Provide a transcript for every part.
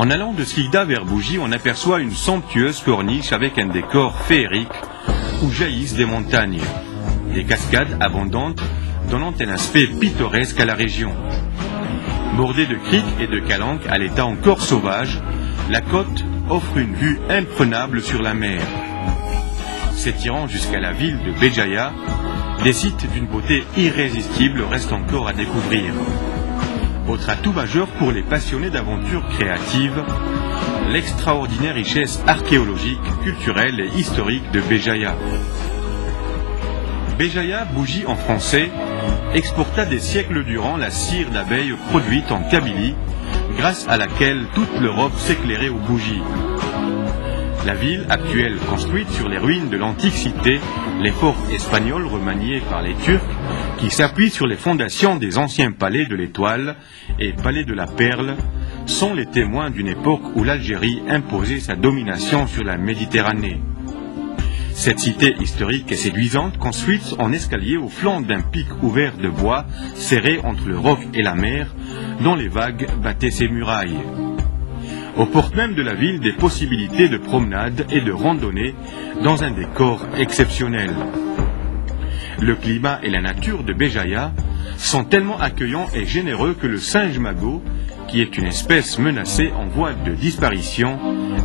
En allant de Sligda vers Bougie, on aperçoit une somptueuse corniche avec un décor féerique où jaillissent des montagnes, des cascades abondantes donnant un aspect pittoresque à la région. Bordée de criques et de calanques à l'état encore sauvage, la côte offre une vue imprenable sur la mer. S'étirant jusqu'à la ville de Béjaïa, des sites d'une beauté irrésistible restent encore à découvrir. Autre atout majeur pour les passionnés d'aventures créatives, l'extraordinaire richesse archéologique, culturelle et historique de Béjaïa. Béjaïa, Bougie en français, exporta des siècles durant la cire d'abeilles produite en Kabylie, grâce à laquelle toute l'Europe s'éclairait aux bougies. La ville actuelle, construite sur les ruines de l'antique cité, les forts espagnols remaniés par les Turcs, qui s'appuient sur les fondations des anciens palais de l'Étoile et palais de la Perle, sont les témoins d'une époque où l'Algérie imposait sa domination sur la Méditerranée. Cette cité historique et séduisante, construite en escalier au flanc d'un pic ouvert de bois, serré entre le roc et la mer, dont les vagues battaient ses murailles. Aux portes même de la ville, des possibilités de promenade et de randonnée dans un décor exceptionnel. Le climat et la nature de Béjaïa sont tellement accueillants et généreux que le singe magot, qui est une espèce menacée en voie de disparition,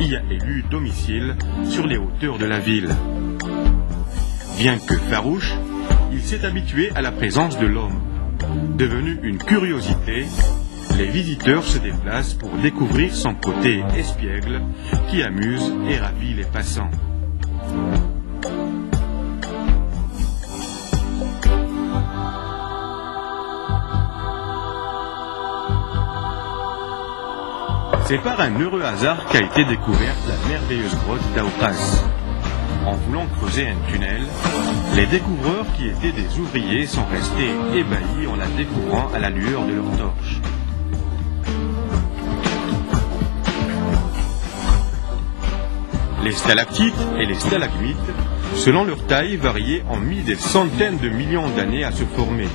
y a élu domicile sur les hauteurs de la ville. Bien que farouche, il s'est habitué à la présence de l'homme. Devenu une curiosité, les visiteurs se déplacent pour découvrir son côté espiègle qui amuse et ravit les passants. C'est par un heureux hasard qu'a été découverte la merveilleuse grotte d'Aoukas. En voulant creuser un tunnel, les découvreurs qui étaient des ouvriers sont restés ébahis en la découvrant à la lueur de leurs torches. Les stalactites et les stalagmites, selon leur taille, variaient en mis des centaines de millions d'années à se former.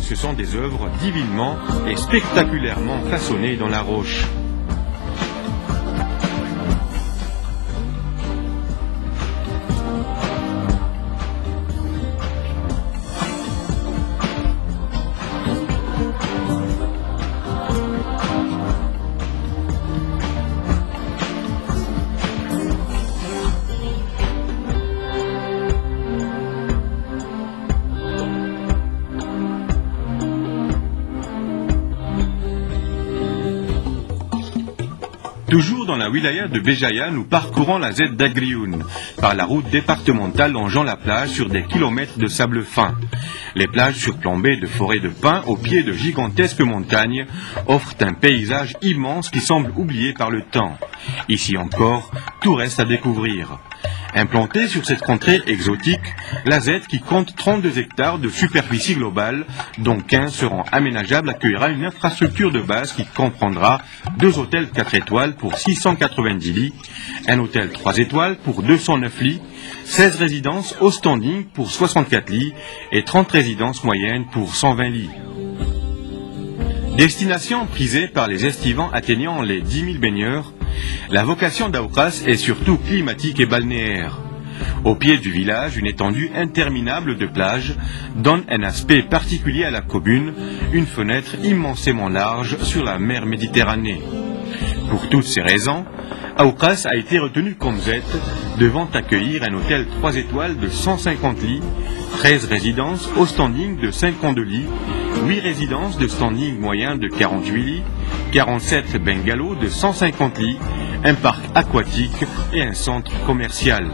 Ce sont des œuvres divinement et spectaculairement façonnées dans la roche. Toujours dans la wilaya de Béjaïa, nous parcourons la Z d'Agrioun, par la route départementale longeant la plage sur des kilomètres de sable fin. Les plages surplombées de forêts de pins au pied de gigantesques montagnes offrent un paysage immense qui semble oublié par le temps. Ici encore, tout reste à découvrir. Implantée sur cette contrée exotique, la Z, qui compte 32 hectares de superficie globale, dont 15 seront aménageables, accueillera une infrastructure de base qui comprendra 2 hôtels 4 étoiles pour 690 lits, un hôtel 3 étoiles pour 209 lits, 16 résidences au standing pour 64 lits et 30 résidences moyennes pour 120 lits. Destination prisée par les estivants atteignant les 10 000 baigneurs, la vocation d'Aoukas est surtout climatique et balnéaire. Au pied du village, une étendue interminable de plages donne un aspect particulier à la commune, une fenêtre immensément large sur la mer Méditerranée. Pour toutes ces raisons, Aoukas a été retenu comme Z, devant accueillir un hôtel 3 étoiles de 150 lits, 13 résidences au standing de 52 lits, 8 résidences de standing moyen de 48 lits, 47 bungalows de 150 lits, un parc aquatique et un centre commercial.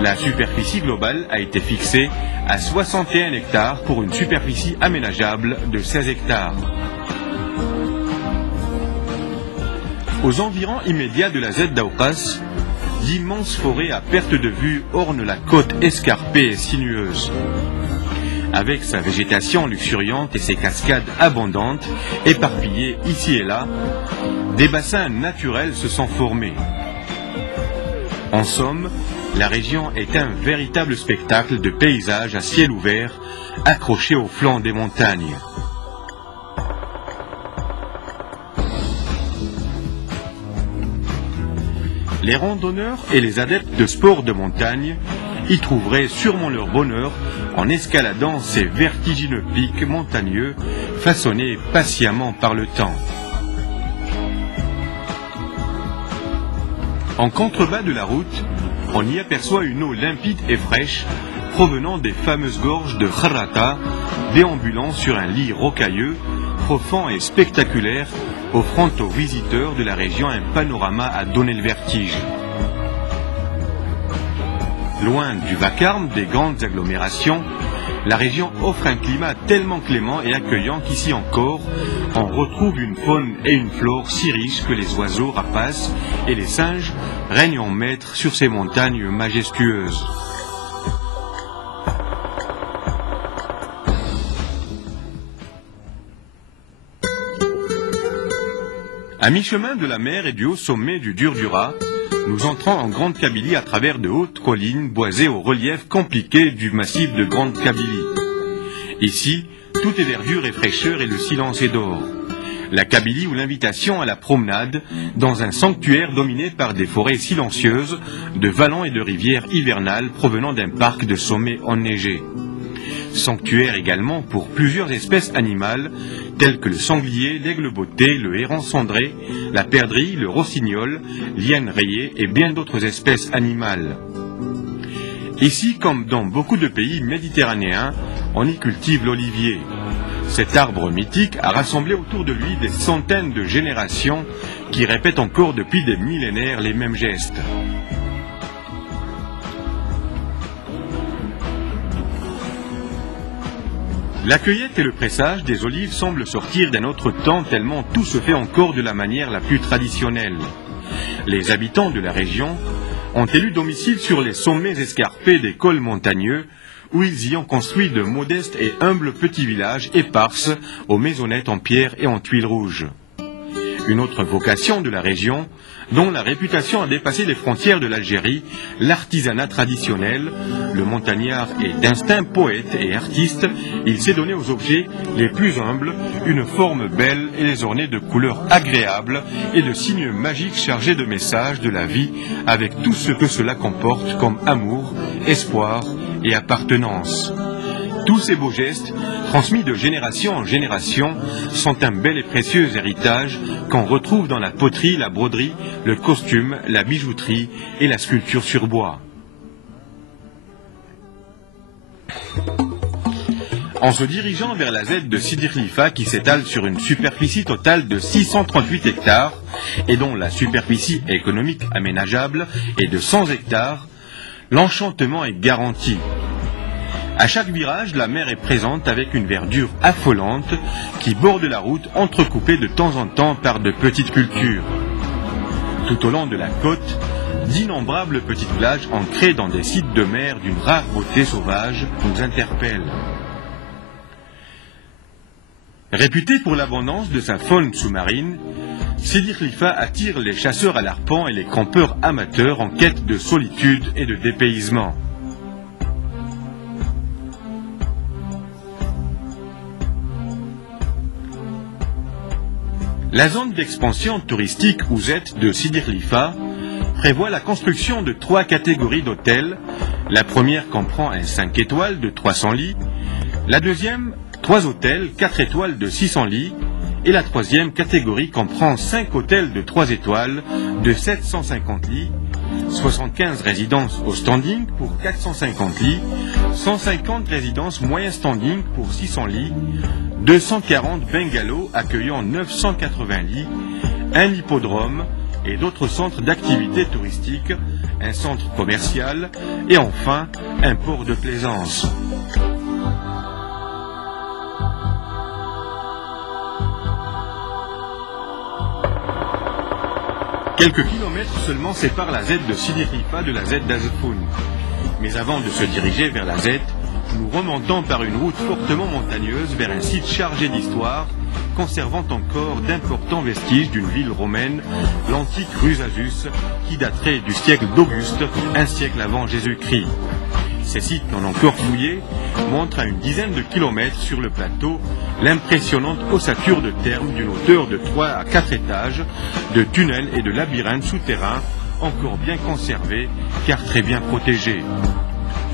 La superficie globale a été fixée à 61 hectares pour une superficie aménageable de 16 hectares. Aux environs immédiats de la Z d'Aoukas, d'immenses forêts à perte de vue ornent la côte escarpée et sinueuse. Avec sa végétation luxuriante et ses cascades abondantes, éparpillées ici et là, des bassins naturels se sont formés. En somme, la région est un véritable spectacle de paysages à ciel ouvert, accrochés au flanc des montagnes. Les randonneurs et les adeptes de sports de montagne y trouveraient sûrement leur bonheur en escaladant ces vertigineux pics montagneux façonnés patiemment par le temps. En contrebas de la route, on y aperçoit une eau limpide et fraîche provenant des fameuses gorges de Kharrata, déambulant sur un lit rocailleux, profond et spectaculaire, offrant aux visiteurs de la région un panorama à donner le vertige. Loin du vacarme des grandes agglomérations, la région offre un climat tellement clément et accueillant qu'ici encore, on retrouve une faune et une flore si riches que les oiseaux rapaces et les singes règnent en maîtres sur ces montagnes majestueuses. À mi-chemin de la mer et du haut sommet du Durdura, nous entrons en Grande Kabylie à travers de hautes collines boisées au relief compliqué du massif de Grande Kabylie. Ici, tout est verdure et fraîcheur et le silence est d'or. La Kabylie ou l'invitation à la promenade dans un sanctuaire dominé par des forêts silencieuses, de vallons et de rivières hivernales provenant d'un parc de sommets enneigés. Sanctuaire également pour plusieurs espèces animales telles que le sanglier, l'aigle botté, le héron cendré, la perdrix, le rossignol, l'hyène rayée et bien d'autres espèces animales. Ici, comme dans beaucoup de pays méditerranéens, on y cultive l'olivier. Cet arbre mythique a rassemblé autour de lui des centaines de générations qui répètent encore depuis des millénaires les mêmes gestes. La cueillette et le pressage des olives semblent sortir d'un autre temps tellement tout se fait encore de la manière la plus traditionnelle. Les habitants de la région ont élu domicile sur les sommets escarpés des cols montagneux où ils y ont construit de modestes et humbles petits villages éparses aux maisonnettes en pierre et en tuiles rouges. Une autre vocation de la région, dont la réputation a dépassé les frontières de l'Algérie, l'artisanat traditionnel. Le montagnard est d'instinct poète et artiste, il s'est donné aux objets les plus humbles une forme belle et les orner de couleurs agréables et de signes magiques chargés de messages de la vie avec tout ce que cela comporte comme amour, espoir et appartenance. Tous ces beaux gestes, transmis de génération en génération, sont un bel et précieux héritage qu'on retrouve dans la poterie, la broderie, le costume, la bijouterie et la sculpture sur bois. En se dirigeant vers la Z de Sidi Khlifa qui s'étale sur une superficie totale de 638 hectares et dont la superficie économique aménageable est de 100 hectares, l'enchantement est garanti. À chaque virage, la mer est présente avec une verdure affolante qui borde la route entrecoupée de temps en temps par de petites cultures. Tout au long de la côte, d'innombrables petites plages ancrées dans des sites de mer d'une rare beauté sauvage nous interpellent. Réputé pour l'abondance de sa faune sous-marine, Sidi Khlifa attire les chasseurs à l'arpent et les campeurs amateurs en quête de solitude et de dépaysement. La zone d'expansion touristique Ouzette de Sidi Khlifa prévoit la construction de 3 catégories d'hôtels. La première comprend un 5 étoiles de 300 lits, la deuxième 3 hôtels 4 étoiles de 600 lits et la troisième catégorie comprend 5 hôtels de 3 étoiles de 750 lits, 75 résidences au standing pour 450 lits, 150 résidences moyen standing pour 600 lits, 240 bungalows accueillant 980 lits, un hippodrome et d'autres centres d'activités touristiques, un centre commercial et enfin un port de plaisance. Quelques kilomètres seulement séparent la Z de Sidi Khlifa de la Z d'Azfoun. Mais avant de se diriger vers la Z, nous remontons par une route fortement montagneuse vers un site chargé d'histoire, conservant encore d'importants vestiges d'une ville romaine, l'antique Rusasus, qui daterait du siècle d'Auguste, un siècle avant Jésus-Christ. Ces sites non encore fouillés montrent à une dizaine de kilomètres sur le plateau l'impressionnante ossature de thermes d'une hauteur de 3 à 4 étages, de tunnels et de labyrinthes souterrains encore bien conservé car très bien protégé.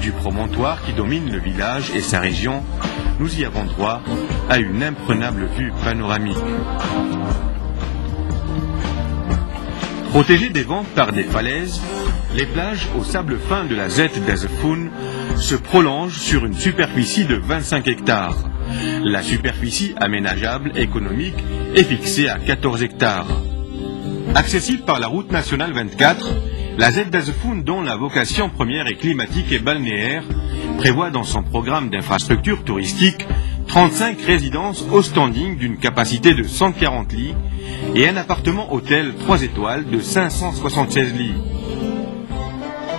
Du promontoire qui domine le village et sa région, nous y avons droit à une imprenable vue panoramique. Protégées des vents par des falaises, les plages au sable fin de la Zet d'Azefun se prolongent sur une superficie de 25 hectares. La superficie aménageable économique est fixée à 14 hectares. Accessible par la route nationale 24, la Zet d'Azefun, dont la vocation première est climatique et balnéaire, prévoit dans son programme d'infrastructures touristiques 35 résidences au standing d'une capacité de 140 lits et un appartement hôtel 3 étoiles de 576 lits.